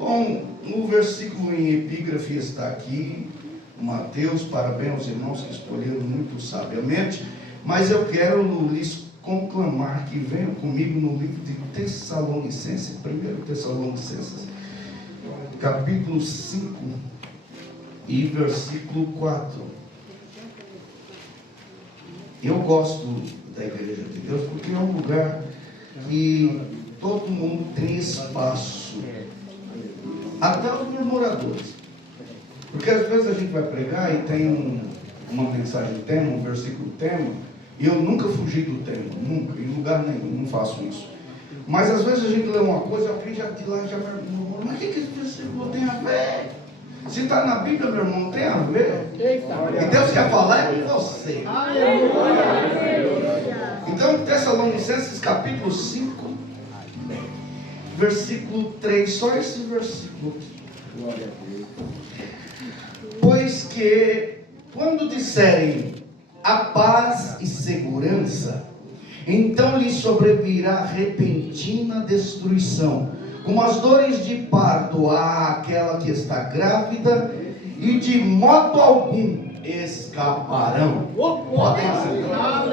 Bom, o versículo em epígrafe está aqui, Mateus, parabéns aos irmãos que escolheram muito sabiamente, mas eu quero lhes conclamar que venham comigo no livro de Tessalonicenses, 1 Tessalonicenses, capítulo 5 e versículo 4. Eu gosto da Igreja de Deus porque é um lugar que todo mundo tem espaço, até os murmuradores. Porque às vezes a gente vai pregar e tem uma mensagem tema, um versículo tema, e eu nunca fugi do tema, nunca, em lugar nenhum, não faço isso. Mas às vezes a gente lê uma coisa, alguém já de lá já murmura, mas o que esse versículo tem a ver? Se está na Bíblia, meu irmão, tem a ver. E Deus quer falar é com você. Então, Tessalonicenses capítulo 5, versículo 3, só esse versículo aqui. Pois que, quando disserem a paz e segurança, então lhes sobrevirá repentina destruição, como as dores de parto àquela que está grávida, e de modo algum escaparão. Podem sentar.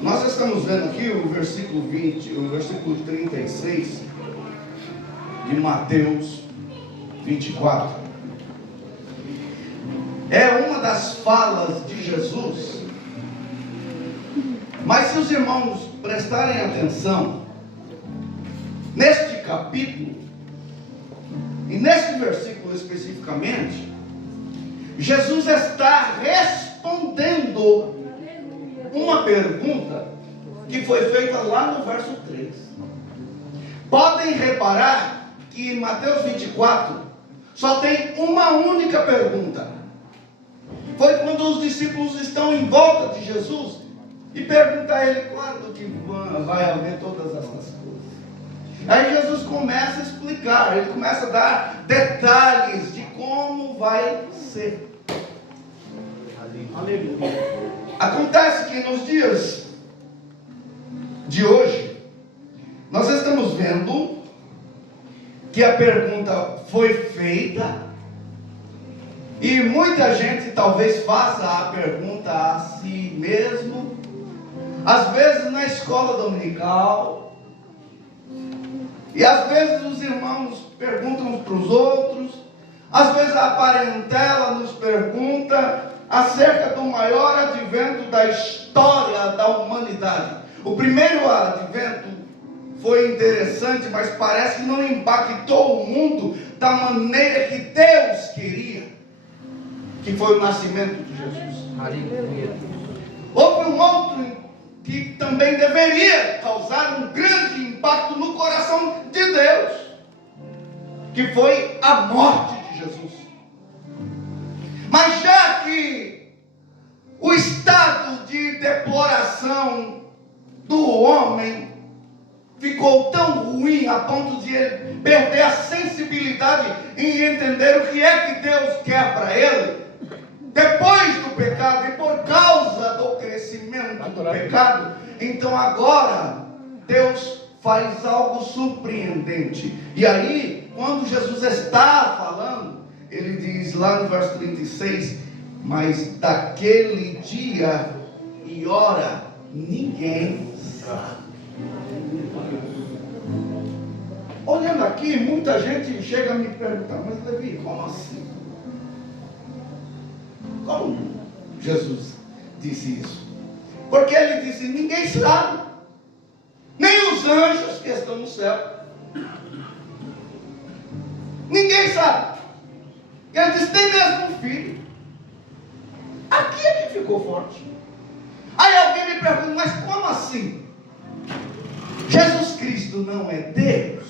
Nós estamos vendo aqui o versículo 20, o versículo 36 de Mateus 24. É uma das falas de Jesus. Mas se os irmãos prestarem atenção neste capítulo e neste versículo especificamente, Jesus está respondendo uma pergunta que foi feita lá no verso 3. Podem reparar que em Mateus 24 só tem uma única pergunta. Foi quando os discípulos estão em volta de Jesus e pergunta a ele quando que vai haver todas essas coisas. Aí Jesus começa a explicar, ele começa a dar detalhes de como vai ser. Aleluia. Acontece que nos dias de hoje, nós estamos vendo que a pergunta foi feita, e muita gente talvez faça a pergunta a si mesmo, às vezes na escola dominical, e às vezes os irmãos perguntam uns para os outros, às vezes a parentela nos pergunta acerca do maior advento da história da humanidade. O primeiro advento foi interessante, mas parece que não impactou o mundo da maneira que Deus queria, que foi o nascimento de Jesus. Aleluia. Houve um outro que também deveria causar um grande impacto no coração de Deus, que foi a morte de Jesus. Mas já que o estado de deploração do homem ficou tão ruim a ponto de ele perder a sensibilidade em entender o que é que Deus quer para ele, depois do pecado e por causa do crescimento do pecado, então agora Deus faz algo surpreendente. E aí, quando Jesus está falando, ele diz lá no verso 36, mas daquele dia e hora ninguém sabe. Olhando aqui, muita gente chega a me perguntar, mas Levi, como assim? Como Jesus disse isso? Porque ele disse, ninguém sabe, nem os anjos que estão no céu, ninguém sabe. Ele disse, nem mesmo o filho. Aqui é que ficou forte. Aí alguém me pergunta, mas como assim? Jesus Cristo não é Deus?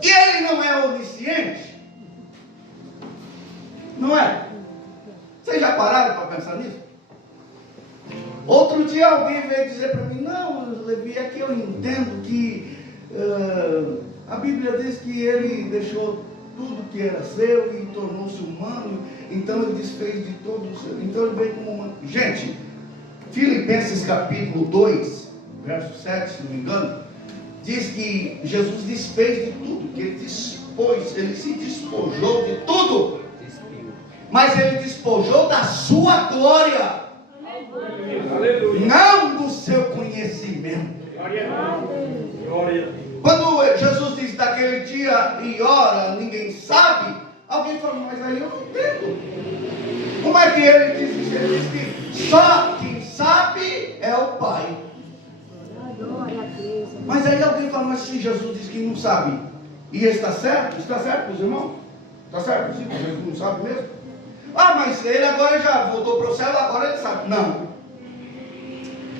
E ele não é onisciente? Não é? Vocês já pararam para pensar nisso? Outro dia alguém veio dizer para mim, não, Levi, é que eu entendo que a Bíblia diz que ele deixou tudo que era seu e tornou-se humano, então ele desfez de todo o seu. Então ele veio como humano. Gente, Filipenses capítulo 2, verso 7, se não me engano, diz que Jesus desfez de tudo, que ele se despojou de tudo, mas ele despojou da sua glória, não do seu conhecimento. Quando Jesus diz daquele dia e hora, ninguém sabe, alguém fala, mas aí eu não entendo. Como é que ele diz isso? Ele diz que só quem sabe é o Pai. Mas aí alguém fala, mas se Jesus diz que não sabe, e está certo? Está certo, meus irmãos? Está certo? Sim, Jesus não sabe mesmo? Ah, mas ele agora já voltou para o céu, agora ele sabe. Não.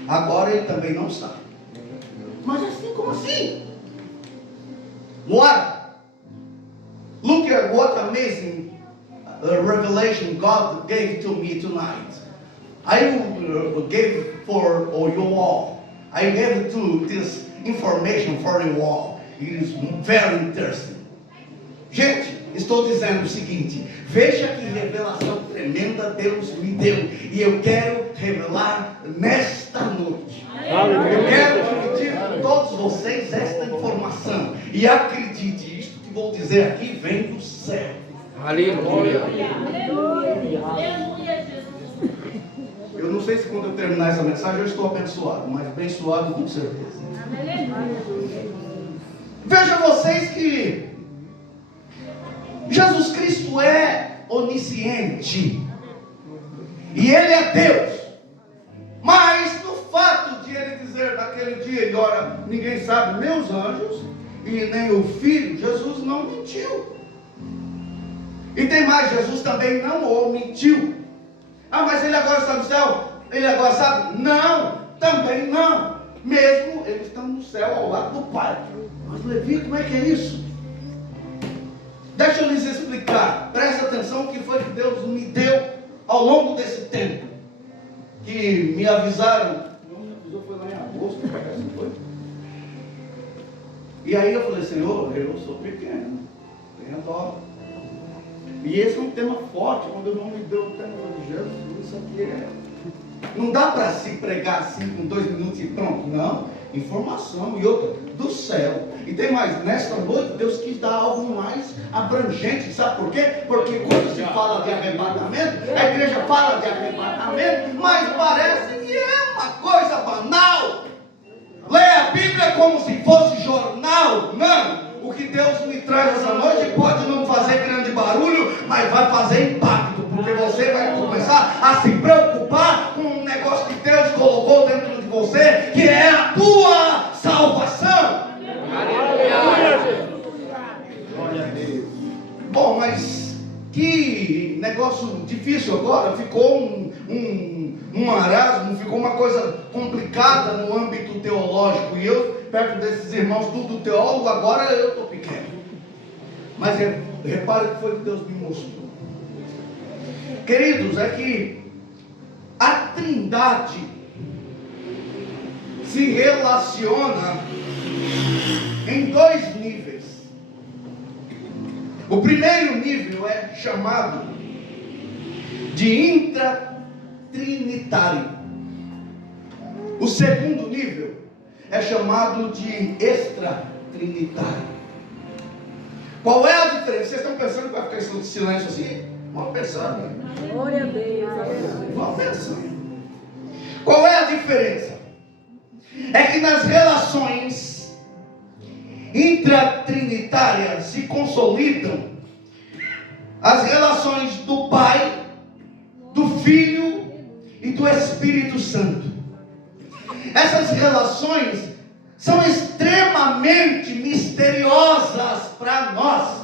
Agora ele também não sabe. Mas assim, como assim? What? Look at what amazing revelation God gave to me tonight. I gave for you all. I gave to this information for you all. It is very interesting. Gente, estou dizendo o seguinte: veja que revelação tremenda Deus me deu, e eu quero revelar nesta noite. Eu quero dividir com todos vocês esta informação, e acredite, isto que vou dizer aqui vem do céu. Aleluia. Eu não sei se quando eu terminar essa mensagem eu estou abençoado, mas abençoado com certeza. Veja vocês que Jesus Cristo é onisciente, e Ele é Deus, mas no fato de Ele dizer naquele dia e hora, ninguém sabe, nem os anjos e nem o Filho, Jesus não mentiu. E tem mais, Jesus também não omitiu. Ah, mas Ele agora está no céu, Ele agora sabe? Não, também não, mesmo Ele estando no céu ao lado do Pai. Mas Levi, como é que é isso? Deixa eu lhes explicar, presta atenção o que foi que Deus me deu ao longo desse tempo, que me avisaram, não me avisou, foi lá em agosto, assim foi. E aí eu falei, Senhor, eu sou pequeno, tenha dó. E esse é um tema forte, quando o irmão me deu o tema de Jesus, isso aqui não dá para se pregar assim com 2 minutos e pronto, não. Informação e outra, do céu. E tem mais, nesta noite Deus quis dar algo mais abrangente, sabe por quê? Porque quando se fala de arrebatamento, a igreja fala de arrebatamento, mas parece que é uma coisa banal. Lê a Bíblia como se fosse jornal. Não, o que Deus me traz essa noite pode não fazer grande barulho, mas vai fazer impacto, porque você vai começar a se preocupar com um negócio que Deus colocou dentro de você, que é a tua salvação. Bom, mas que negócio difícil agora, ficou um marasmo, ficou uma coisa complicada no âmbito teológico, e eu, perto desses irmãos, tudo teólogo, agora eu estou pequeno. Mas repare que foi que Deus me mostrou. Queridos, é que a Trindade se relaciona em 2 níveis. O primeiro nível é chamado de intratrinitário. O segundo nível é chamado de extratrinitário. Qual é a diferença? Vocês estão pensando que vai ficar em silêncio assim? Vamos pensar, né? Glória a Deus. Vamos pensar. Qual é a diferença? É que nas relações intratrinitárias se consolidam as relações do Pai, do Filho e do Espírito Santo. Essas relações são extremamente misteriosas para nós.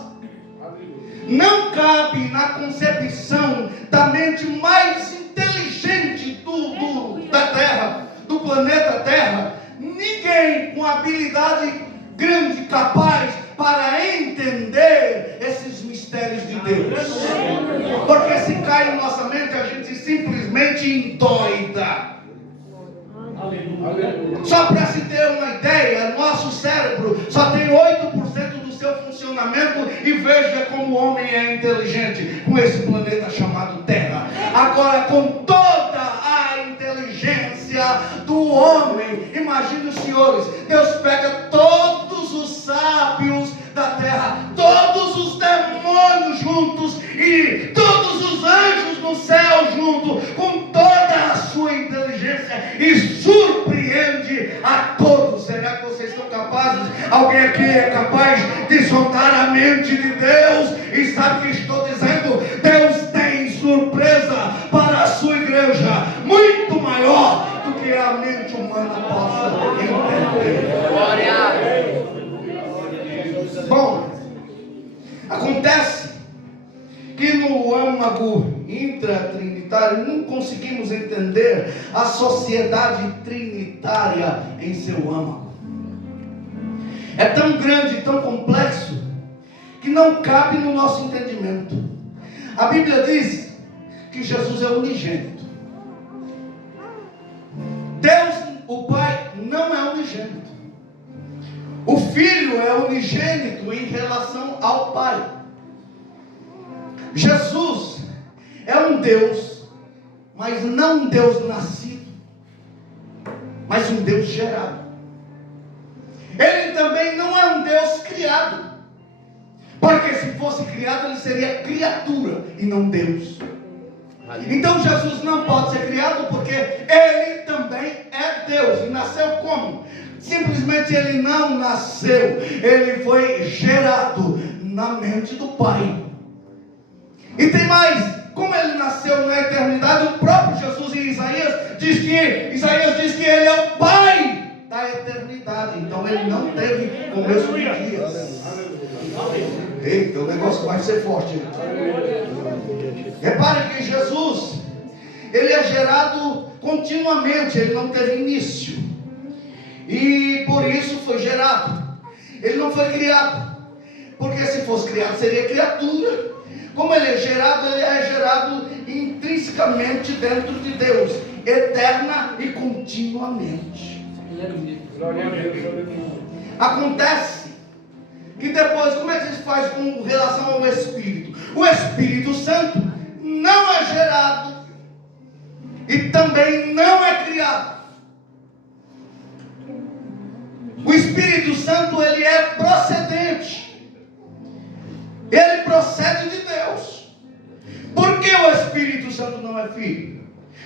Não cabe na concepção da mente mais inteligente da Terra, do planeta Terra, ninguém com habilidade grande, capaz para entender esses mistérios de Deus. Porque se cai na nossa mente, a gente simplesmente endoida. Só para se ter uma ideia, nosso cérebro só tem 8% do seu funcionamento, e veja como o homem é inteligente com esse planeta chamado Terra. Agora, com toda a inteligência do homem, imagina imaginem os senhores, Deus pega todos os sábios da terra, todos os demônios juntos e todos os anjos no céu junto, com toda a sua inteligência, e surpreende a todos. Será que vocês estão capazes? Alguém aqui é capaz de sondar a mente de Deus e sabe o que estou dizendo? Deus tem surpresa para a sua igreja, muito maior do que a mente humana possa entender. Glória! Bom, acontece que no âmago intratrinitário não conseguimos entender a sociedade trinitária em seu âmago. É tão grande e tão complexo que não cabe no nosso entendimento. A Bíblia diz que Jesus é unigênito. Deus, o Pai, não é unigênito. O Filho é unigênito em relação ao Pai. Jesus é um Deus, mas não um Deus nascido, mas um Deus gerado. Ele também não é um Deus criado, porque se fosse criado ele seria criatura e não Deus. Então Jesus não pode ser criado porque ele também é Deus. E nasceu como? Simplesmente ele não nasceu, ele foi gerado na mente do Pai. E tem mais, como ele nasceu na eternidade, o próprio Jesus em Isaías diz que ele é o Pai da eternidade. Então ele não teve começo de dias. Eita, o negócio vai ser forte. Repare que Jesus, ele é gerado continuamente, ele não teve início. E por isso foi gerado. Ele não foi criado, porque se fosse criado seria criatura. Como ele é gerado intrinsecamente dentro de Deus, eterna e continuamente. Acontece que depois, como é que se faz com relação ao Espírito? O Espírito Santo não é gerado e também não é criado. O Espírito Santo, ele é procedente. Ele procede de Deus. Por que o Espírito Santo não é filho?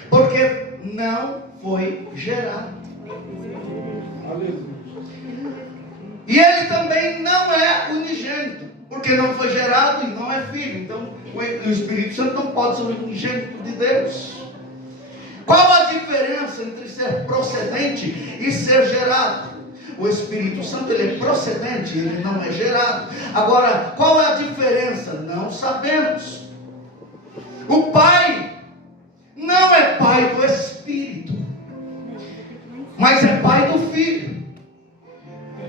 Porque não foi gerado. E ele também não é unigênito, porque não foi gerado e não é filho. Então o Espírito Santo não pode ser o unigênito de Deus. Qual a diferença entre ser procedente e ser gerado? O Espírito Santo, ele é procedente, ele não é gerado. Agora, qual é a diferença? Não sabemos. O Pai não é Pai do Espírito, mas é Pai do Filho.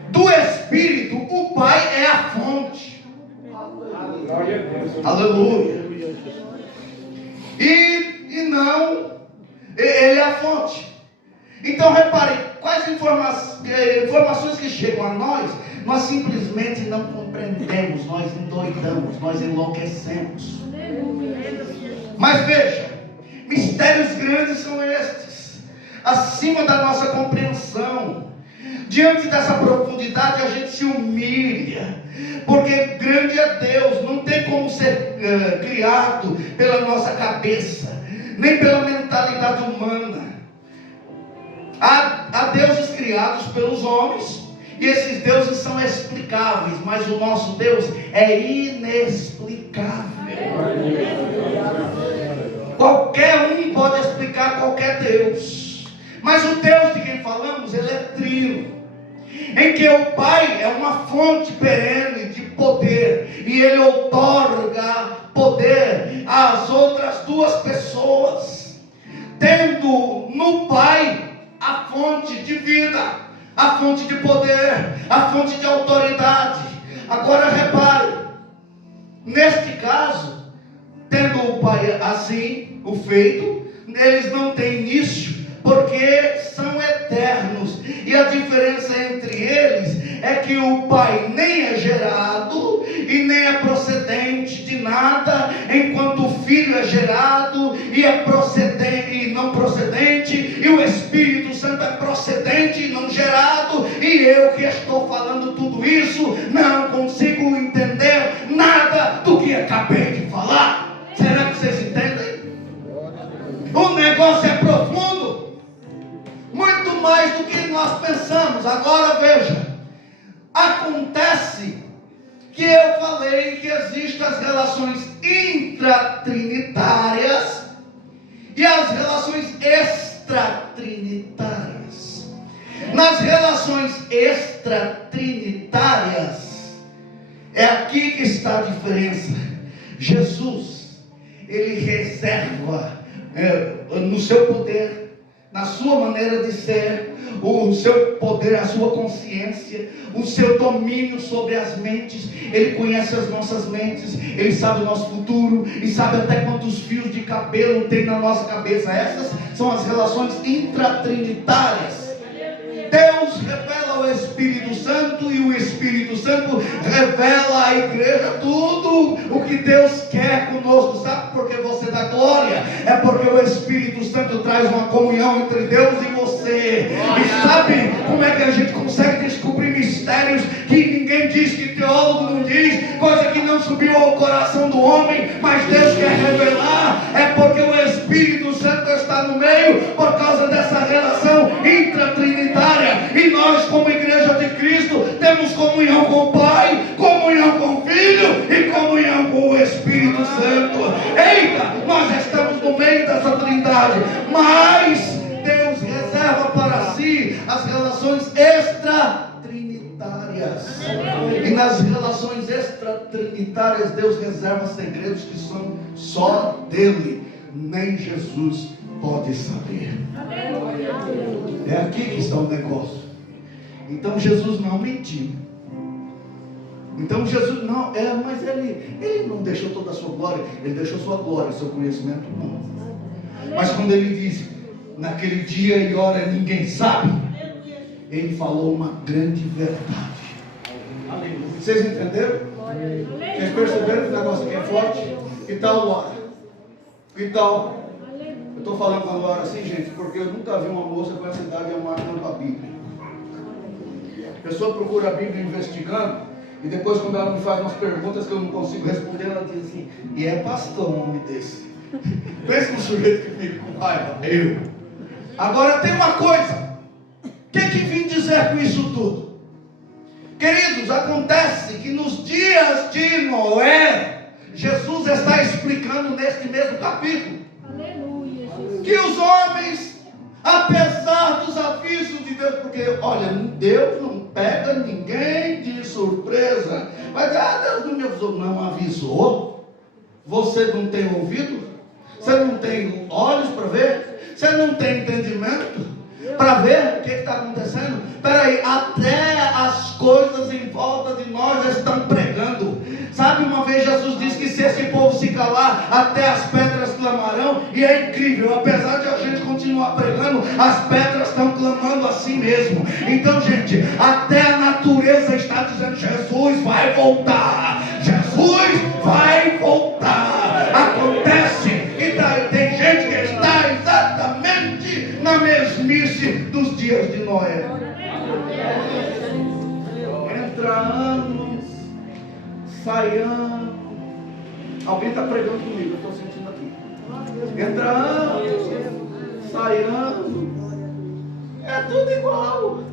Do Espírito, o Pai é a fonte. Aleluia. E não, ele é a fonte. Então repare, quais informações que chegam a nós simplesmente não compreendemos, nós endoidamos, nós enlouquecemos. Mas veja, mistérios grandes são estes, acima da nossa compreensão. Diante dessa profundidade a gente se humilha, porque grande é Deus, não tem como ser criado pela nossa cabeça, nem pela mentalidade humana. Há deuses criados pelos homens, e esses deuses são explicáveis, mas o nosso Deus é inexplicável. Qualquer um pode explicar qualquer Deus, mas o Deus de quem falamos, ele é trino, em que o Pai é uma fonte perene de poder, e ele outorga poder às outras duas pessoas, tendo no Pai a fonte de vida, a fonte de poder, a fonte de autoridade. Agora repare, neste caso, tendo o Pai assim, o feito, eles não têm início, porque são eternos. E a diferença entre eles é que o Pai nem é gerado e nem é procedente de nada, enquanto o Filho é gerado e é procedente e não procedente, e o Espírito Santo é procedente e não gerado. E eu que estou falando tudo isso, não consigo entender nada do que acabei de falar. Será que vocês entendem? O negócio é profundo, muito mais do que nós pensamos. Agora veja, acontece que eu falei que existem as relações intratrinitárias e as relações extratrinitárias. Nas relações extratrinitárias, é aqui que está a diferença. Jesus, ele reserva no seu poder, na sua maneira de ser, o seu poder, a sua consciência, o seu domínio sobre as mentes. Ele conhece as nossas mentes, ele sabe o nosso futuro e sabe até quantos fios de cabelo tem na nossa cabeça. Essas são as relações intratrinitárias. Deus revela o Espírito Santo e o Espírito Santo revela à igreja tudo o que Deus quer conosco. Sabe por que você dá glória? É porque o Espírito Santo traz uma comunhão entre Deus e você. E sabe como é que a gente consegue descobrir mistérios que ninguém diz, que teólogo não diz, coisa que não subiu ao coração do homem, mas Deus quer revelar? É porque o Espírito Santo está no meio por causa dessa relação intratrinitária. E nós, como igreja de Cristo, temos comunhão com o Pai, comunhão com o Filho e comunhão com o Espírito Santo. Eita, nós estamos no meio dessa trindade, mas Deus reserva para si as relações extratrinitárias. E nas relações extratrinitárias, Deus reserva segredos que são só dele, nem Jesus pode saber. É aqui que está o negócio. Então Jesus não mentiu. Então Jesus não, mas ele não deixou toda a sua glória. Ele deixou sua glória, seu conhecimento não. Mas quando ele diz, naquele dia e hora ninguém sabe, ele falou uma grande verdade. Vocês entenderam? Vocês perceberam que o negócio aqui é forte? Que tal, Laura? Que tal? Eu estou falando com a Laura assim, gente, porque eu nunca vi uma moça com essa idade amarrando a Bíblia. A pessoa procura a Bíblia investigando, e depois, quando ela me faz umas perguntas que eu não consigo responder, ela diz assim: e é pastor um homem desse? Pensa no sujeito que fica com raiva. Eu. Agora tem uma coisa. O que vim dizer com isso tudo? Queridos, acontece que nos dias de Noé, Jesus está explicando neste mesmo capítulo, que os homens, apesar dos avisos de Deus, porque olha, Deus não pega ninguém de surpresa. Mas Deus não me avisou. Não avisou? Você não tem ouvido? Você não tem olhos para ver? Você não tem entendimento para ver o que está acontecendo? Espera aí, até as coisas em volta de nós estão pregando. Sabe, uma vez Jesus disse que se esse povo se calar, até as pedras clamarão. E é incrível, apesar de a gente continuar pregando, as pedras estão clamando assim mesmo. Então, gente, até a natureza está dizendo: Jesus vai voltar, Jesus vai voltar. Acontece que tem gente que está exatamente na mesmice dos dias de Noé. Entra anos, sai ano. Alguém está pregando comigo, eu estou sentindo aqui. Entra anos, sai ano. É tudo igual.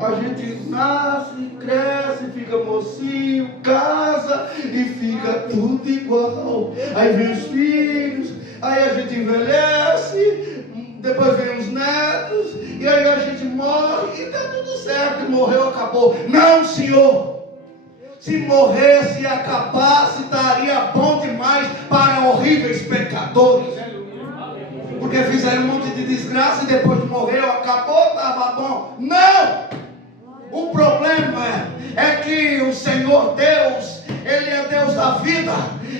A gente nasce, cresce, fica mocinho, casa e fica tudo igual. Aí vem os filhos, aí a gente envelhece, depois vem os netos, e aí a gente morre e está tudo certo, morreu, acabou. Não, Senhor. Se morresse e acabasse, estaria bom demais para horríveis pecadores. Porque fizeram um monte de desgraça e depois de morrer, acabou, estava bom. Não! O problema é que o Senhor Deus, Ele é Deus da vida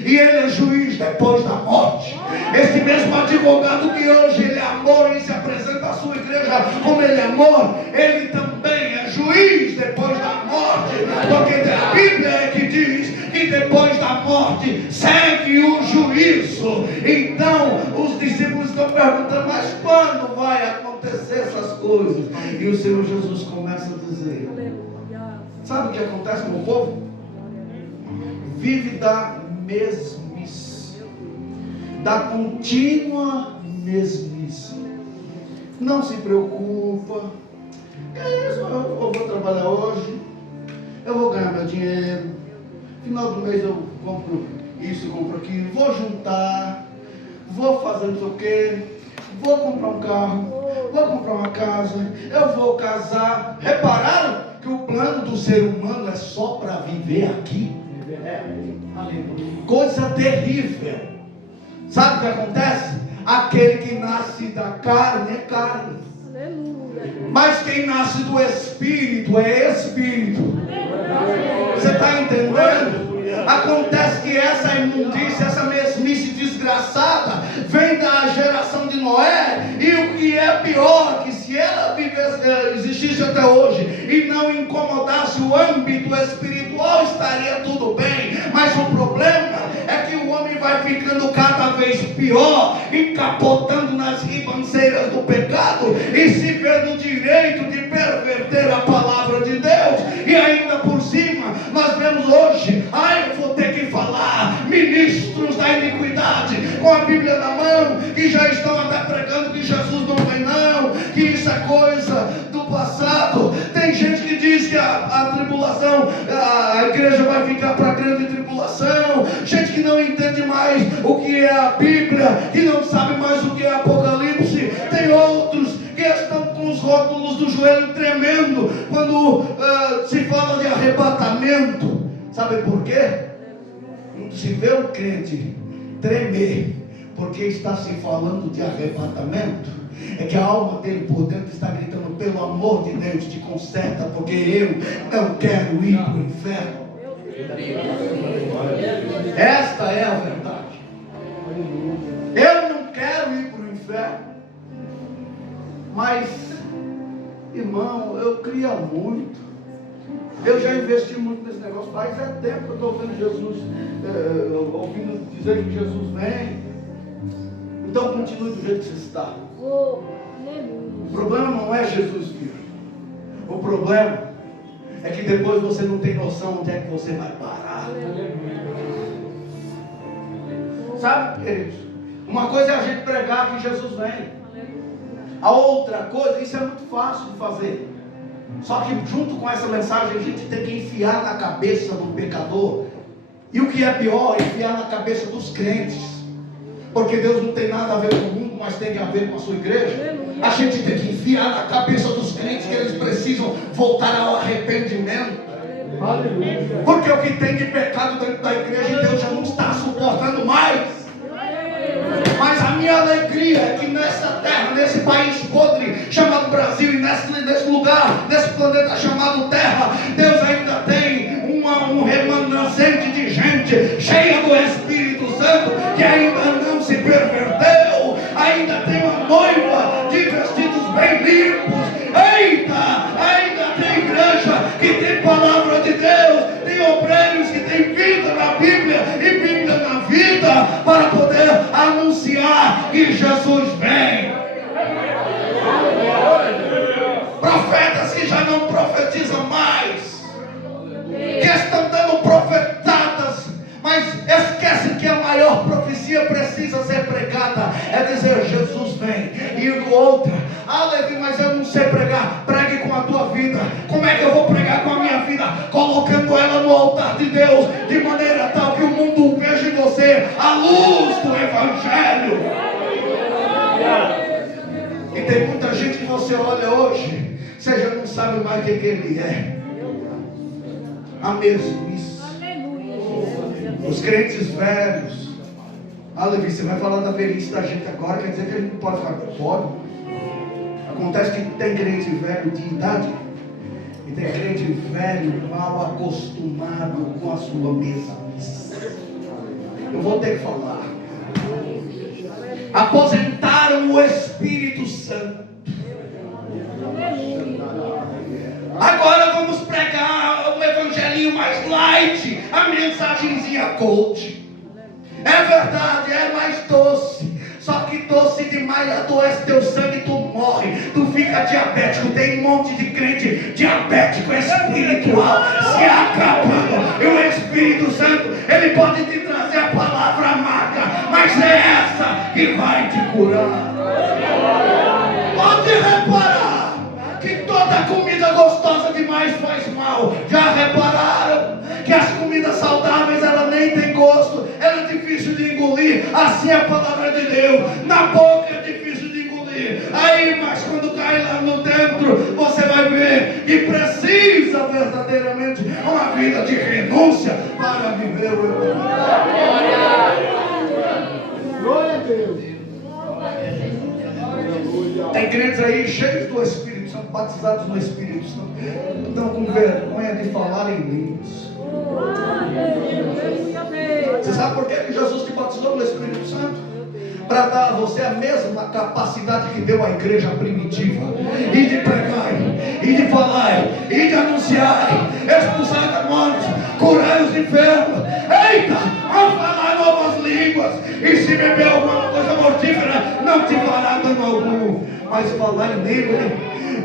e Ele é juiz depois da morte. Esse mesmo advogado que hoje Ele é amor e se apresenta à sua igreja como Ele é amor, Ele também é juiz depois da morte. Porque a Bíblia é que diz que e depois da morte segue o juízo. Então os discípulos estão perguntando: mas quando vai acontecer essas coisas? E o Senhor Jesus começa a dizer: sabe o que acontece com o povo? Vive da mesmice, da contínua mesmice. Não se preocupa. É isso, eu vou trabalhar hoje, eu vou ganhar meu dinheiro, final do mês eu compro isso, compro aquilo, vou juntar, vou fazer não sei o quê, vou comprar um carro, vou comprar uma casa, eu vou casar. Repararam que o plano do ser humano é só para viver aqui? Coisa terrível. Sabe o que acontece? Aquele que nasce da carne é carne, mas quem nasce do Espírito é Espírito. Você está entendendo? Acontece que essa imundícia, essa mesmice desgraçada vem da geração de Noé. E o que é pior, que se ela existisse até hoje e não incomodasse o âmbito espiritual, estaria tudo bem. Mas o problema é que o homem vai ficando cada vez pior, encapotando nas ribanceiras do pecado e se vê no direito de perverter a palavra de Deus. E ainda por cima nós vemos hoje, eu vou ter que falar, ministros da iniquidade com a Bíblia na mão, que já estão até pregando que Jesus não vem não, que isso é coisa do passado. Tem gente que diz que a tribulação, a igreja vai ficar para a grande tribulação. Gente que não entende mais o que é a Bíblia, que não sabe mais o que é Apocalipse. Tem outros que estão com os rótulos do joelho tremendo quando se fala de arrebatamento. Sabe por quê? Se vê um crente tremer porque está se falando de arrebatamento, é que a alma dele por dentro está gritando: pelo amor de Deus, te conserta, porque eu não quero ir para o inferno. Esta é a verdade. Eu não quero ir para o inferno. Mas, irmão, eu cria muito. Eu já investi muito nesse negócio. Faz tempo que eu estou ouvindo Jesus, ouvindo dizer que Jesus vem. Então continue do jeito que você está. O problema não é Jesus vir. O problema é que depois você não tem noção onde é que você vai parar. Sabe, queridos? Uma coisa é a gente pregar que Jesus vem. A outra coisa, isso é muito fácil de fazer. Só que junto com essa mensagem a gente tem que enfiar na cabeça do pecador. E o que é pior, enfiar na cabeça dos crentes. Porque Deus não tem nada a ver com o mundo, mas tem a ver com a sua igreja. A gente tem que enfiar na cabeça dos crentes que eles precisam voltar ao arrependimento. Porque o que tem de pecado dentro da igreja, Deus já não está suportando mais. Mas a minha alegria é que nessa terra, nesse país podre chamado Brasil, e nesse lugar, nesse planeta chamado Terra, Deus ainda tem um remanescente de gente cheia do Espírito Santo, que ainda não se perverteu, ainda tem uma noiva de vestidos bem limpos. Eita, ainda tem igreja que tem palavra de Deus, tem obreiros que têm vida na Bíblia e Bíblia na vida, para poder anunciar que Jesus vem. Profetas que já não profetizam mais, que estão dando profetadas, mas esquecem que a maior profecia precisa ser pregada, é dizer: Jesus vem. E outra: Levi, mas eu não sei pregar. Pregue com a tua vida. Como é que eu vou pregar com a minha vida? Colocando ela no altar de Deus, de maneira tal que o mundo veja em você a luz do Evangelho. E tem muita gente que você olha hoje, você já não sabe mais quem que ele é. A mesmice. Os crentes velhos. Levi, você vai falar da velhice da gente agora, quer dizer que a gente não pode falar? Pode. Acontece que tem crente velho de idade e tem crente velho mal acostumado com a sua mesmice. Eu vou ter que falar. Aposentaram o Espírito Santo. Agora vamos pregar um evangelinho mais light, a mensagenzinha coach. É verdade, é mais doce. Só que doce demais adoece teu sangue, tu morre, tu fica diabético. Tem um monte de crente diabético espiritual se acabando. E o Espírito Santo, ele pode te trazer a palavra amarga, mas é essa que vai te curar. Pode reparar que toda comida gostosa demais faz mal. Já repararam que as comidas saudáveis, ela nem tem gosto, ela é difícil de engolir? Assim é a palavra de Deus, na boca é difícil de engolir. Aí, mas quando cai lá no dentro, você vai ver que precisa verdadeiramente uma vida de renúncia para viver o Evangelho. Glória a Deus. Tem crentes aí cheios do Espírito Santo, batizados no Espírito Santo, estão com vergonha de falar em línguas. Você sabe por que Jesus te batizou no Espírito Santo? Para dar a você a mesma capacidade que deu à igreja primitiva, e de pregar, e de falar, e de anunciar, expulsar demônios, curar os enfermos. Eita, vamos falar novas línguas, e se beber alguma coisa mortífera, não te fará dano algum. Mas falar em língua,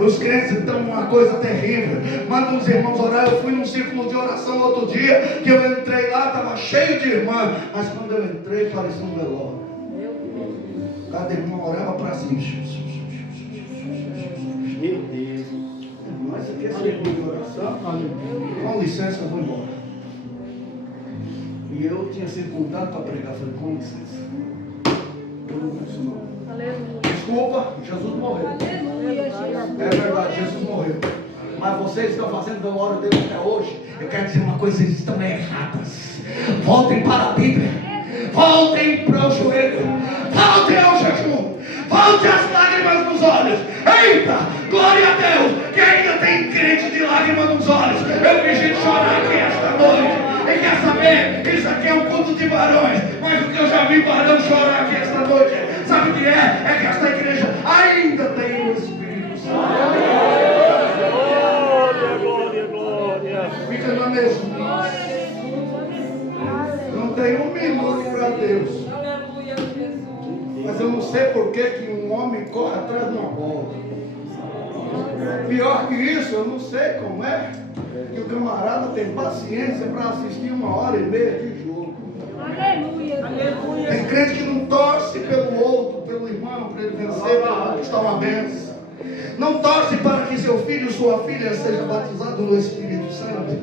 os crentes estão uma coisa terrível. Manda os irmãos orar. Eu fui num círculo de oração outro dia, que eu entrei lá, estava cheio de irmãs, mas quando eu entrei parecia um velório. Cada irmão orava para si. Meu Deus. Mas isso aqui é círculo de oração. Com licença, eu vou embora. E eu tinha sido convidado para pregar. Falei, com licença. Eu não vou isso não. Desculpa, Jesus morreu. É verdade, Jesus morreu. Mas vocês estão fazendo velório dele até hoje. Eu quero dizer uma coisa, vocês estão erradas. Voltem para a Bíblia. Voltem para o joelho. Voltem ao jejum. Voltem as lágrimas nos olhos. Eita, glória a Deus, que ainda tem crente de lágrimas nos olhos. Eu vi gente chorar aqui esta noite. E quer saber? Isso aqui é um culto de varões. Mas o que eu já vi varão chorar aqui esta noite, sabe o que é? É que esta igreja ainda tem o Espírito Santo. Glória, glória. Fica na mesmice. Não tem um minuto para Deus. Mas eu não sei por que um homem corre atrás de uma bola. Pior que isso, eu não sei como é que o camarada tem paciência para assistir 1h30 de jogo. Aleluia. Tem crente que não torce pelo outro, pelo irmão, para ele vencer, para conquistar uma bênção. Não torce para que seu filho, sua filha seja batizado no Espírito Santo.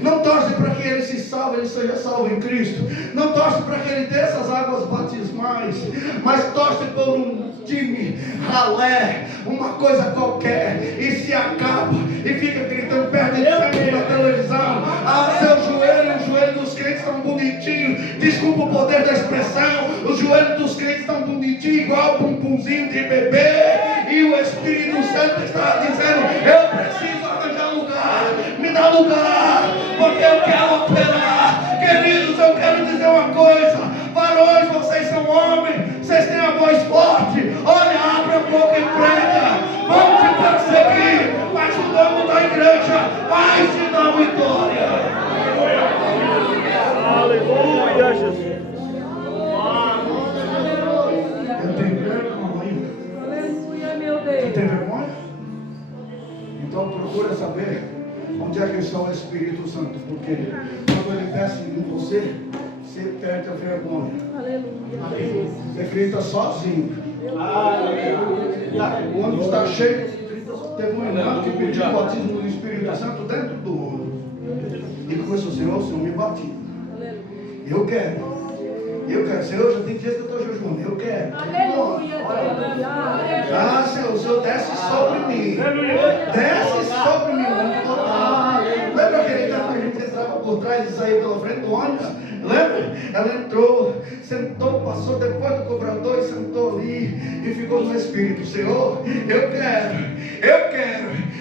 Não torce para que ele se salve, ele seja salvo em Cristo. Não torce para que ele desça as águas batismais, mas torce por um time ralé, uma coisa qualquer, e se acaba, e fica gritando, perde tempo na televisão. Ah, seu joelho, o joelho dos crentes estão bonitinhos, desculpa o poder da expressão, os joelhos dos crentes estão bonitinhos, igual bumbumzinho de bebê, e o Espírito Santo está dizendo, eu preciso arranjar lugar, me dá lugar, porque eu quero operar. Queridos, eu quero dizer uma coisa, varões, vocês são homens, vocês têm a voz forte, olha, abre a boca e prega, vão te perseguir, mas o dono da igreja vai te dar vitória. Aleluia, Jesus. Eu tenho vergonha. Aleluia, meu Deus. Você tem vergonha? Então procura saber onde é que está o Espírito Santo, porque quando ele desce em você, você perde a vergonha. Aleluia. Você grita sozinho. Aleluia. O ônibus está cheio. Teve um irmão que pediu o batismo do Espírito Santo dentro do ônibus. E começou, Senhor, o Senhor me batiza. Eu quero. Senhor, já tem dias que eu estou jejuando. Eu quero. Aleluia. Ah, Senhor, o Senhor desce sobre mim. Desce sobre mim. Lembra aquele dia que a gente entrava por trás e saía pela frente do ônibus? Lembra? Ela entrou, sentou, passou depois do cobrador e sentou ali e ficou no Espírito. Senhor, eu quero.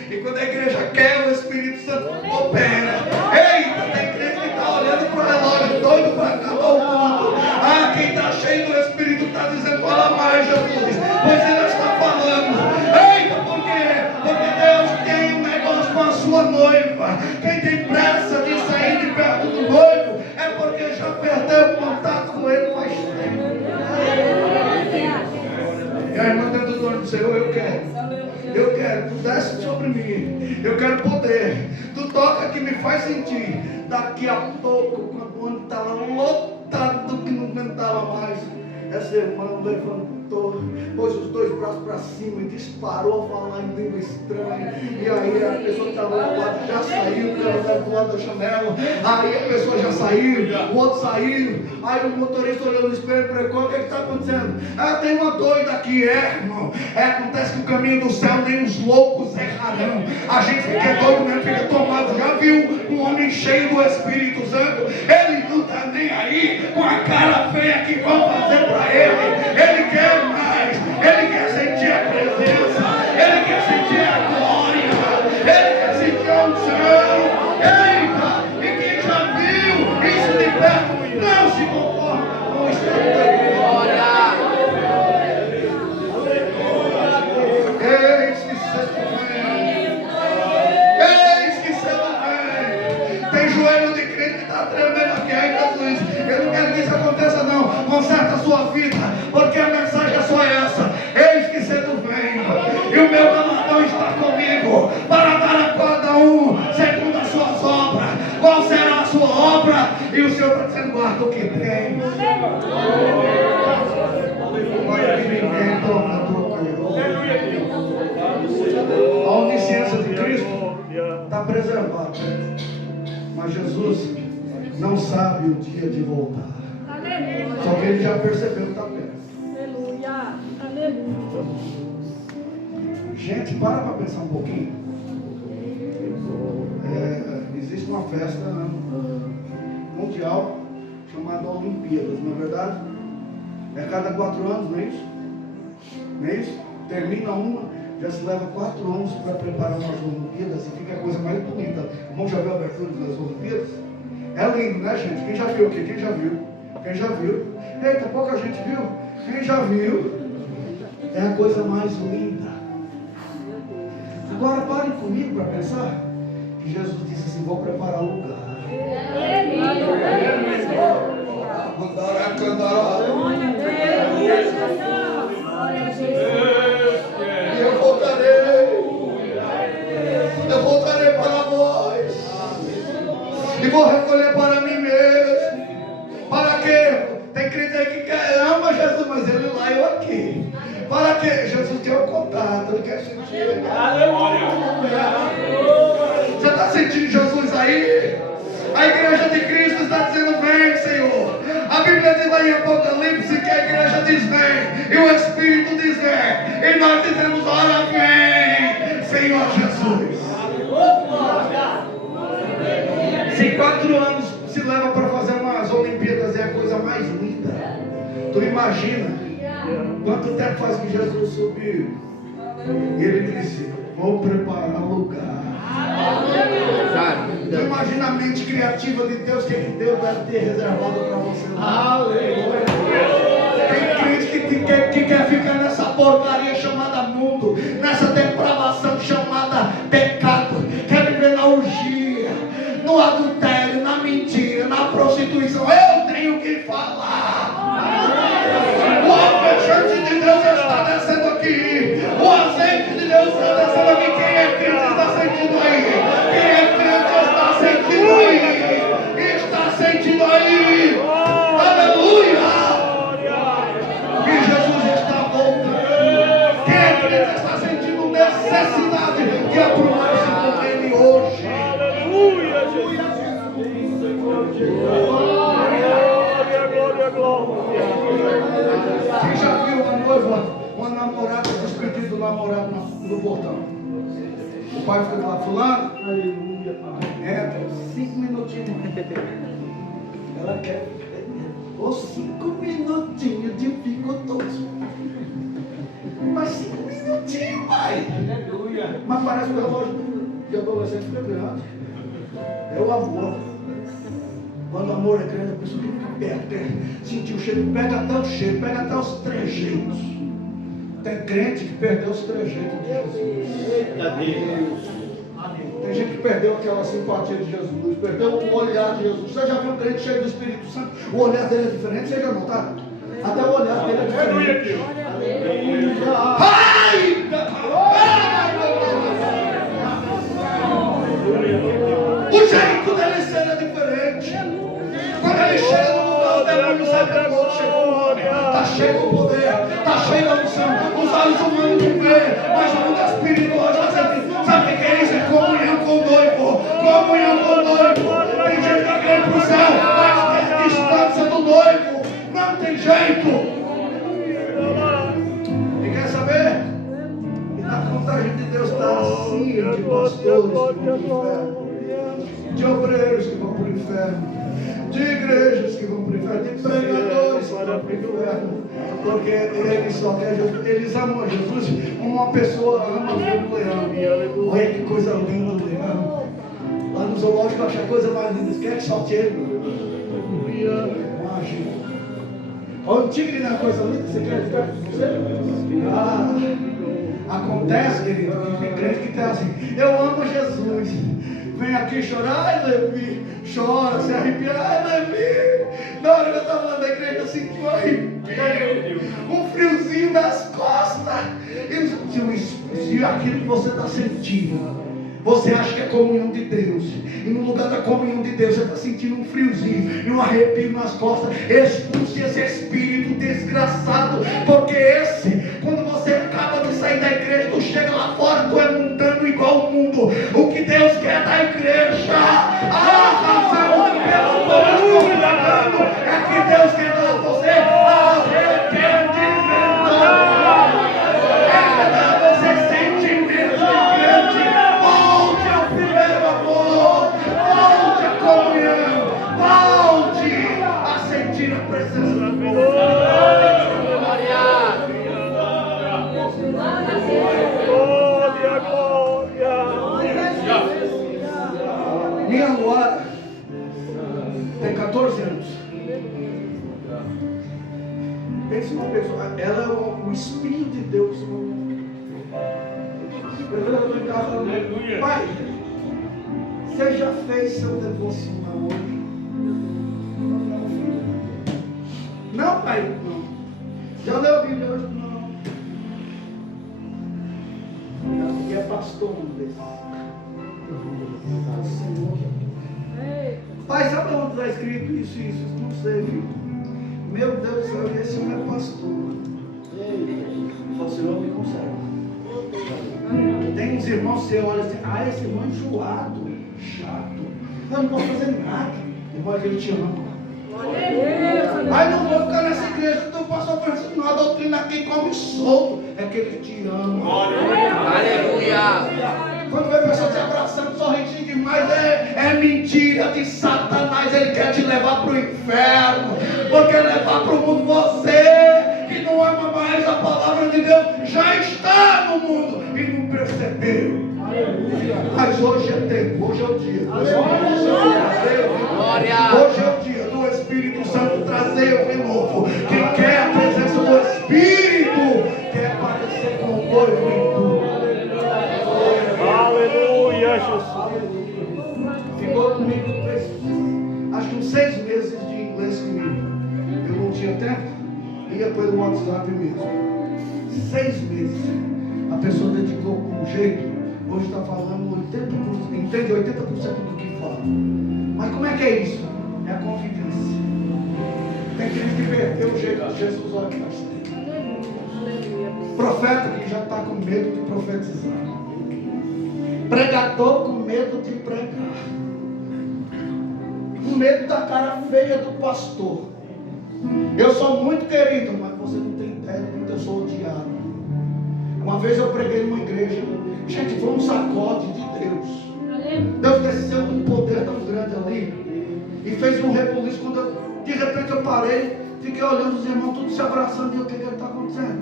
E quando a igreja quer, o Espírito Santo opera. Eita, tem crente que está olhando para o relógio doido para acabar o culto. Ah, quem está cheio do Espírito está dizendo, fala mais, Jesus, pois ele está falando. Eita, por quê? Porque Deus tem um negócio com a sua noiva. Quem tem pressa de sair de perto do noivo Tu desce sobre mim. Eu quero poder. Tu toca que me faz sentir. Daqui a pouco, quando o ônibus estava lotado que não aguentava mais, essa irmã levantou, pôs os dois braços para cima e disparou a falar em língua estranha. E aí a pessoa que estava lá do lado já saiu, ela estava do lado da janela. Aí a pessoa já saiu, o outro saiu. Aí o motorista olhou no espelho e perguntou: o que está acontecendo? Ah, tem uma doida aqui, irmão. Acontece que o caminho do céu nem os loucos errarão. A gente fica doido mesmo, fica tomado. Já viu um homem cheio do Espírito Santo? Ele não está nem aí com a cara feia que vão fazer para ele. Ele quer mais, ele quer sentir a presença, ele quer sentir a glória, ele quer sentir a unção. Eita, e quem já viu isso de perto, não se conforma com o estado da glória. Eis que cedo vem, eis que cedo vem. Tem joelho de crente que está tremendo aqui, aí Jesus, eu não quero que isso aconteça não. Conserta a sua vida, porque a mensagem é só essa: eis que cedo venho, e o meu galardão está comigo, para dar a cada um segundo as suas obras. Qual será a sua obra? E o Senhor está dizendo: guarda o que tem. Olha que ninguém toma a tua cura. A onisciência de Cristo está preservada, mas Jesus não sabe o dia de voltar. Só que ele já percebeu que está perto. Aleluia, aleluia. Gente, para pensar um pouquinho. Existe uma festa mundial chamada Olimpíadas, não é verdade? É cada 4 anos, não é isso? Não é isso? Termina uma, já se leva 4 anos para preparar umas Olimpíadas e fica a coisa mais bonita. Vamos já ver a abertura das Olimpíadas? É lindo, né, gente? Quem já viu aqui? Quem já viu? Quem já viu? Eita, pouca gente viu. Quem já viu? É a coisa mais linda. Agora parem comigo para pensar que Jesus disse assim: vou preparar o lugar. E eu voltarei para vós, e vou recolher para mim mesmo. Para quê? Tem crente aí que ama Jesus, mas ele lá e eu aqui. Para quê? Jesus tem o contato, ele quer sentir. Aleluia! Você está sentindo Jesus aí? A igreja de Cristo está dizendo: vem, Senhor. A Bíblia diz lá em Apocalipse que a igreja diz: vem, e o Espírito diz: vem, e nós dizemos: ora, vem, Senhor Jesus. Se 4 anos se leva para fazer umas Olimpíadas, é a coisa mais linda. Tu imagina quanto tempo faz que Jesus subiu? E ele disse: vou preparar lugar. Tu imagina a mente criativa de Deus, que Deus deve ter reservado para você. Aleluia. Tem crente que quer ficar nessa porcaria chamada mundo, nessa depravação chamada pecado, quer viver na orgia, no adultério, na mentira, na prostituição. Eu tenho que falar. O alvejante de Deus está descendo aqui. O azeite de Deus está descendo aqui. Quem é crente está sentindo aí? Quem é crente está sentindo aí? Está sentindo aí? Aleluia! Que Jesus está voltando. Quem é crente está sentindo necessidade de aprovar-se com Ele hoje? Aleluia, Jesus! Quem já viu uma noiva, uma namorada, despedida do namorado no portão? O pai fica lá: fulano, aleluia, entra, 5 minutinhos. Ela quer, os 5 minutinhos de fico todos. Mas 5 minutinhos, pai. Aleluia. Mas parece que o relógio de adolescente fica grande. É o amor. Quando o amor é grande, a pessoa fica perto, sentir o cheiro, pega até o cheiro, pega até os trejeitos. Tem crente que perdeu os trejeitos de Jesus. Eita Deus! Tem gente que perdeu aquela simpatia de Jesus, perdeu o olhar de Jesus. Você já viu um crente cheio do Espírito Santo? O olhar dele é diferente, você já notaram? Até o olhar dele é diferente. Aleluia! Ai! Está cheio do poder, está cheio da unção. Os olhos humanos não vê, mas o mundo espiritual já sabe. Sabe o que é isso? É comunhão com o noivo. Comunhão com o noivo. Tem gente que quer ir para o céu, mas tem distância do noivo. Não tem jeito. E quer saber? E na contagem de Deus está assim, de pastores que vão para o inferno, de obreiros que vão para o inferno, de igrejas que vão para o inferno, de pregadores que vão para o inferno, porque eles só querem Jesus. Eles amam Jesus. Uma pessoa ama o leão. Olha que coisa linda o leão. Lá no zoológico acha a coisa mais linda. Quer que solte ele? Imagina. Olha o tigre na coisa linda. Você quer ficar com você? Acontece, querido, que tem crente que está assim: eu amo Jesus. Vem aqui chorar, ai Levi, chora, se arrepia, ai Levi. Na hora que eu estava lá na igreja, eu senti um arrepio, um friozinho nas costas. E aquilo que você está sentindo, você acha que é comunhão de Deus, e no lugar da comunhão de Deus, você está sentindo um friozinho e um arrepio nas costas. Expulse esse espírito desgraçado, porque quando você acaba de sair da igreja, tu chega lá fora, tu é mundano igual o mundo. O que Deus quer da igreja, a razão que Deus está convidando, é que Deus quer dar a você arrependimento. É dar a você sentimento de grande. Volte ao primeiro amor, volte à comunhão, volte a sentir a presença de Deus. Minha Luara tem 14 anos. Pensa uma pessoa, ela é o Espírito de Deus. Pai, você já fez seu devocional hoje? Não, filho. Não, pai, não. Já leu a Bíblia hoje? Não. E é pastor um desses. Pai, sabe onde está escrito isso e isso? Não sei, filho. Meu Deus do céu, esse não é pastor. Só o Senhor me consegue. Tem uns irmãos que você olha assim: esse irmão é enjoado, chato. Eu não posso fazer nada. Irmão, que ele te ama. Não vou ficar nessa igreja. Então o pastor Francisco, não, a doutrina aqui come solto. É que ele te ama. Aleluia. Quando vê a pessoa te abraçando, sorrindo demais, é mentira de Satanás. Ele quer te levar para o inferno, porque levar para o mundo. Você que não ama mais a palavra de Deus, já está no mundo e não percebeu. Mas hoje é tempo, hoje é o dia. Hoje é o dia do Espírito Santo trazer o renovo. Quem quer a presença do Espírito quer parecer com o noivo em tudo. Aleluia, Jesus. Ficou comigo acho que uns 6 meses de inglês comigo. Eu não tinha tempo, ia pelo WhatsApp mesmo. 6 meses. A pessoa dedicou com um jeito. Hoje está falando 80%, entende 80% do que fala. Mas como é que é isso? É a convivência. Tem gente que perdeu o jeito de Jesus, olha que faz tempo. Profeta que já está com medo de profetizar. Pregador com medo de pregar. Com medo da cara feia do pastor. Eu sou muito querido, mas você não tem ideia de quanto eu sou odiado. Uma vez eu preguei numa igreja. Gente, foi um sacode de Deus. Deus desceu com um poder tão grande ali e fez um rebuliço. Quando de repente eu parei, fiquei olhando os irmãos todos se abraçando. E o que está acontecendo?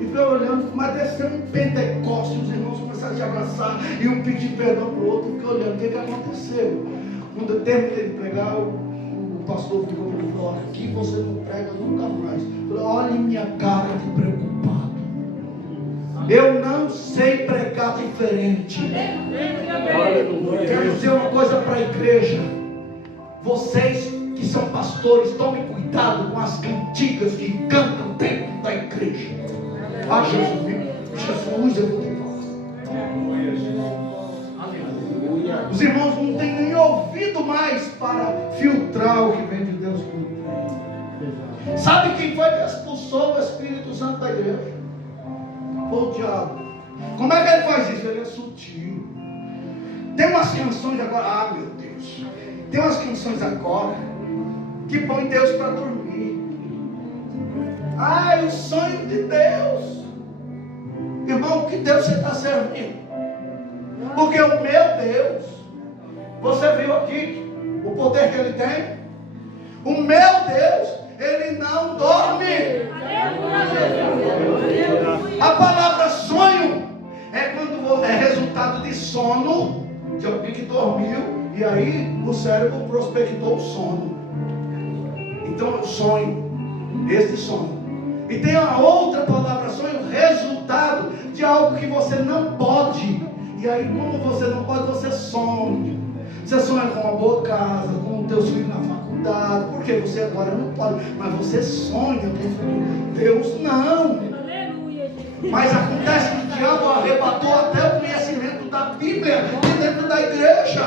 E fiquei olhando, mas desceu um Pentecoste. Os irmãos começaram a se abraçar e um pedir perdão para o outro. E fiquei olhando, o que aconteceu? Quando eu terminei de pregar, o pastor ficou me falando: aqui você não prega nunca mais. Eu falei: olhe minha cara de preocupado. Eu não sei pregar diferente. Quero dizer uma coisa para a igreja. Vocês que são pastores, tomem cuidado com as cantigas que cantam dentro da igreja. Jesus, eu vou te falar. Os irmãos não têm nem ouvido mais para filtrar o que vem de Deus. Sabe quem foi que expulsou o Espírito Santo da igreja? Foi o diabo. Como é que ele faz isso? Ele é sutil. Tem umas canções agora, meu Deus, tem umas canções agora que põe Deus para dormir. O sonho de Deus. Irmão, que Deus você está servindo? Porque o meu Deus, você viu aqui o poder que ele tem? O meu Deus, ele não dorme. A palavra sonho é quando é resultado de sono, de alguém que dormiu, e aí o cérebro prospectou o sono. Então é o sonho, este sonho. E tem a outra palavra sonho, resultado de algo que você não pode. E aí, como você não pode, você sonha. Você sonha com uma boa casa, com os teus filhos na faculdade, porque você agora não pode, mas você sonha com Deus não. Mas acontece que o diabo arrebatou até o conhecimento da Bíblia de dentro da igreja.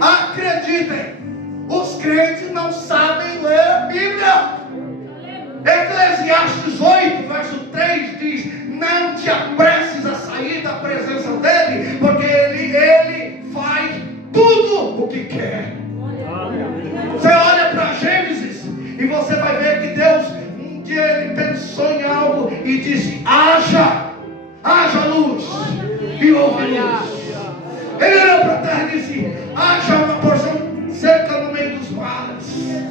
Acreditem, os crentes não sabem ler a Bíblia. Eclesiastes 8, verso 3 diz: não te apresses a sair da presença dele, porque ele faz tudo o que quer. Você olha para Gênesis e você vai ver que Deus, um dia ele pensou em algo e disse: haja luz, e houve luz. Ele olhou para a terra e disse: haja uma porção seca no meio dos mares.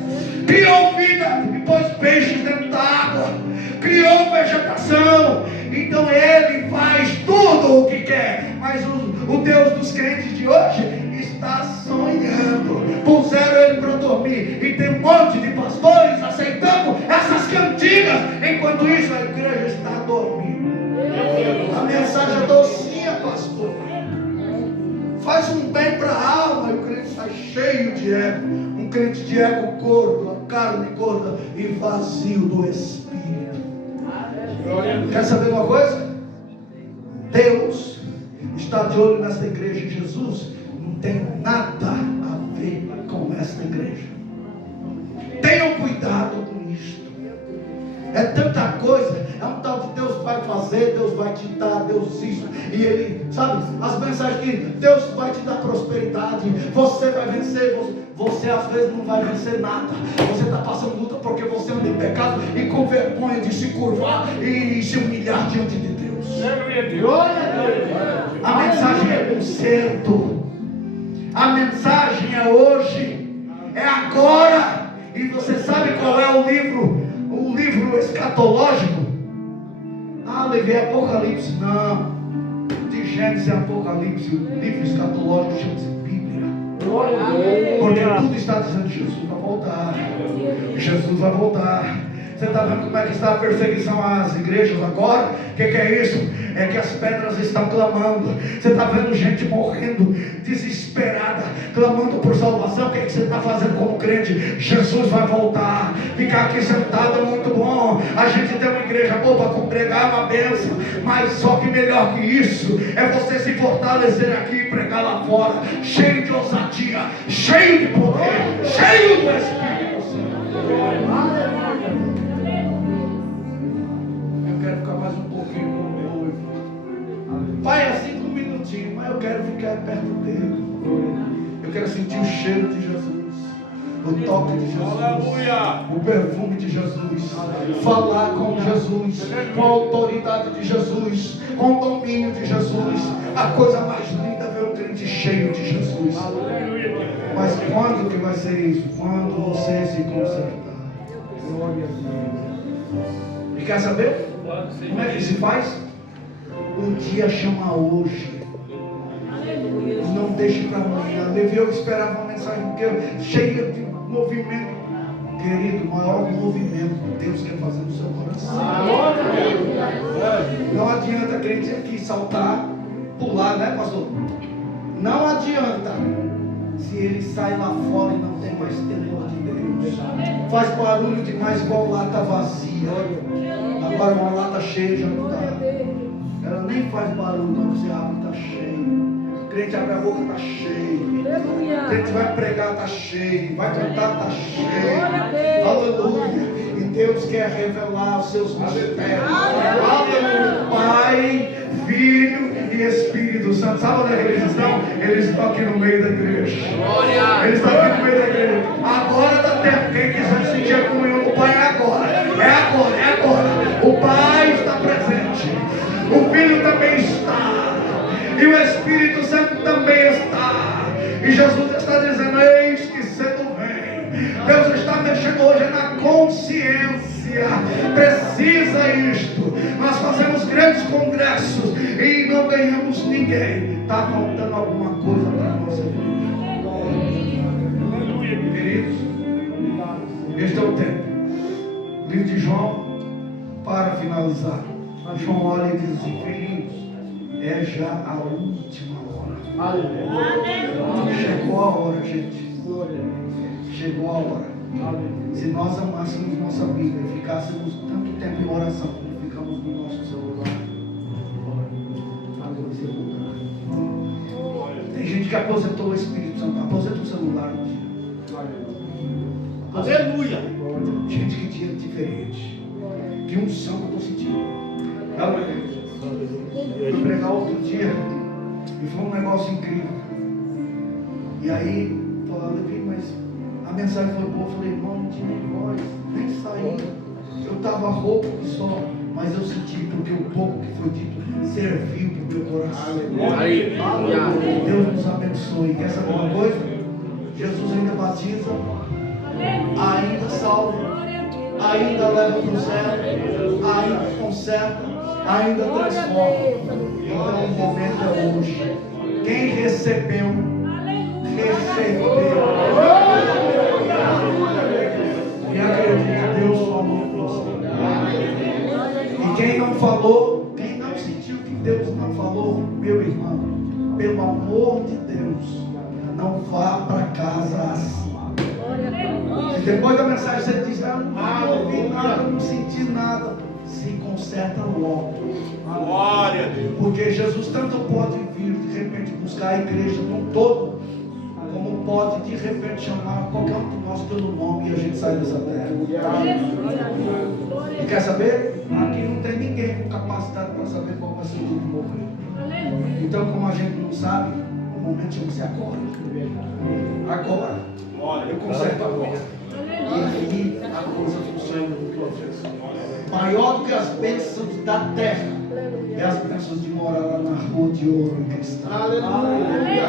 Criou vida e pôs peixes dentro da água, criou vegetação. Então ele faz tudo o que quer. Mas o Deus dos crentes de hoje está sonhando. Puseram ele para dormir, e tem um monte de pastores aceitando essas cantigas. Enquanto isso a igreja está dormindo. A mensagem é docinha, pastor, faz um bem para a alma, e o crente está cheio de ego. Um crente de ego gordo, a carne gorda e vazio do Espírito. Quer saber uma coisa? Deus está de olho nesta igreja, e Jesus não tem nada a ver com esta igreja. Tenham cuidado com isto. É tanta coisa, é um tal que Deus vai fazer, Deus vai te dar, Deus isso, e Ele, sabe, as mensagens que Deus vai te dar prosperidade, você vai vencer, você às vezes não vai vencer nada, você está passando luta porque você anda em pecado e com vergonha de se curvar e se humilhar diante de Deus. A mensagem é conserto, a mensagem é hoje, é agora. E você sabe qual é o livro escatológico? Levei Apocalipse. Não, de Gênesis e Apocalipse, o livro escatológico chama-se Bíblia. Porque tudo está dizendo: Jesus vai voltar, Jesus vai voltar. Você está vendo como é que está a perseguição às igrejas agora? O que é isso? É que as pedras estão clamando. Você está vendo gente morrendo, desesperada, clamando por salvação. O que você está fazendo como crente? Jesus vai voltar. Ficar aqui sentado é muito bom. A gente tem uma igreja boa para congregar, uma bênção. Mas só que melhor que isso é você se fortalecer aqui e pregar lá fora, cheio de ousadia, cheio de poder, cheio do Espírito Santo. Mais um pouquinho com o meu noivo. Pai, é 5 minutinhos, mas eu quero ficar perto dele. Eu quero sentir o cheiro de Jesus, o toque de Jesus, o perfume de Jesus, falar com Jesus, com a autoridade de Jesus, com o domínio de Jesus. A coisa mais linda é ver um crente cheio de Jesus. Mas quando que vai ser isso? Quando você se consertar. Glória a Deus. E quer saber como é que se faz? O dia chama hoje. Não deixe para amanhã. Eu esperava uma mensagem cheia de movimento. Querido, o maior movimento que Deus quer fazer no seu coração. Não adianta crente aqui saltar, pular, né, pastor? Não adianta se ele sai lá fora e não tem mais temor de Deus. Faz barulho demais igual lata vazia. Agora uma lata cheia já não dá. Ela nem faz barulho quando você abre, está cheio. crente abre a boca, está cheio. O crente vai pregar, está cheio. Vai cantar, está cheio. Aleluia. E Deus quer revelar os seus mistérios. Aleluia. Pai, Filho e Espírito Santo. Sabe onde é que eles estão? Eles estão aqui no meio da igreja. Eles estão aqui no meio da igreja. Agora dá tempo. Quem quiser sentir a comunhão do Pai é agora. É agora, é agora. O Pai está presente. O Filho também está. E o Espírito Santo também está. E Jesus está dizendo: eis que cedo vem. Deus está mexendo hoje na consciência. Precisa isto. Nós fazemos grandes congressos e não ganhamos ninguém. Está faltando alguma coisa para a nossa vida. Queridos, este é o tempo. Livro de João, para finalizar. João olha e diz assim: filhinhos, é já a última hora. Chegou a hora, gente. Chegou a hora. Se nós amássemos nossa Bíblia e ficássemos tanto tempo em oração como ficamos no nosso celular, tem gente que aposentou o Espírito Santo, aposenta o celular. Aleluia! Gente que tinha diferente. Que unção que eu estou sentindo. Eu fui pregar outro dia e foi um negócio incrível. E aí, falaram: Levi, mas a mensagem foi boa. Eu falei: irmão, não tinha nem voz, nem saí. Eu estava rouco só, mas eu senti, porque o pouco que foi dito serviu para o meu coração. Aleluia. Deus nos abençoe. Quer saber uma coisa? Jesus ainda batiza, ainda salva, ainda leva para o céu, ainda conserta, ainda transforma. Então o momento é hoje. Quem recebeu, recebeu. E acredita, Deus falou com você. E quem não falou, quem não sentiu que Deus não falou, meu irmão, pelo amor de Deus, não vá para casa assim. Se depois da mensagem você diz: não vi nada, não senti nada, se conserta logo. Glória a Deus. Porque Jesus tanto pode vir de repente buscar a igreja num todo, como pode de repente chamar qualquer um de nós pelo nome e a gente sai dessa terra. E quer saber? Aqui não tem ninguém com capacidade para saber qual vai ser o dia de morrer. Então, como a gente não sabe, o momento chama-se agora. Agora. Eu conserto agora. E aí a coisa funciona no processo. Maior do que as bênçãos da terra é as bênçãos de morar lá na rua de ouro e cristal. Aleluia.